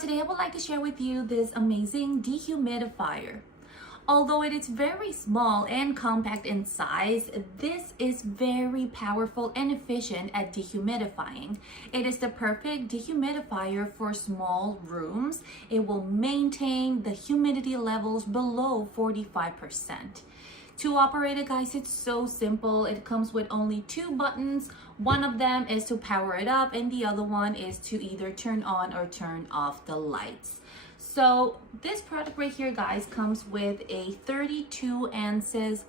today I would like to share with you this amazing dehumidifier. Although it is very small and compact in size, this is very powerful and efficient at dehumidifying. It is the perfect dehumidifier for small rooms. It will maintain the humidity levels below 45%. To operate it, guys, it's so simple. It comes with only two buttons. One of them is to power it up and the other one is to either turn on or turn off the lights. So this product right here, guys, comes with a 32 ounces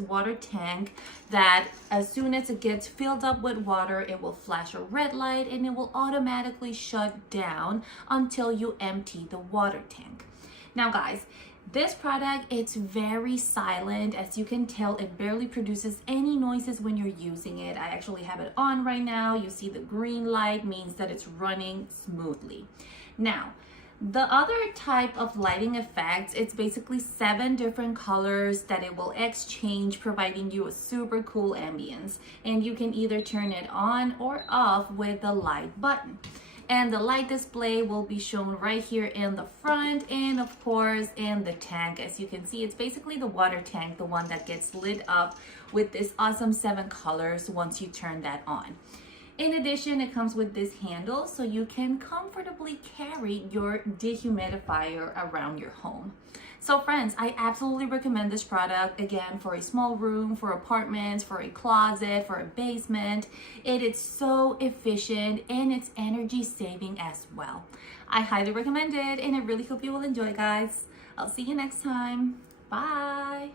water tank that as soon as it gets filled up with water, it will flash a red light and it will automatically shut down until you empty the water tank. Now, guys, this product, it's very silent. As you can tell, it barely produces any noises when you're using it. I actually have it on right now. You see the green light means that it's running smoothly. Now, the other type of lighting effects, it's basically 7 different colors that it will exchange, providing you a super cool ambience. And you can either turn it on or off with the light button. And the light display will be shown right here in the front and of course in the tank. As you can see, it's basically the water tank, the one that gets lit up with this awesome 7 colors once you turn that on. In addition, it comes with this handle so you can comfortably carry your dehumidifier around your home. So friends, I absolutely recommend this product, again, for a small room, for apartments, for a closet, for a basement. It is so efficient and it's energy saving as well. I highly recommend it and I really hope you will enjoy, guys. I'll see you next time. Bye.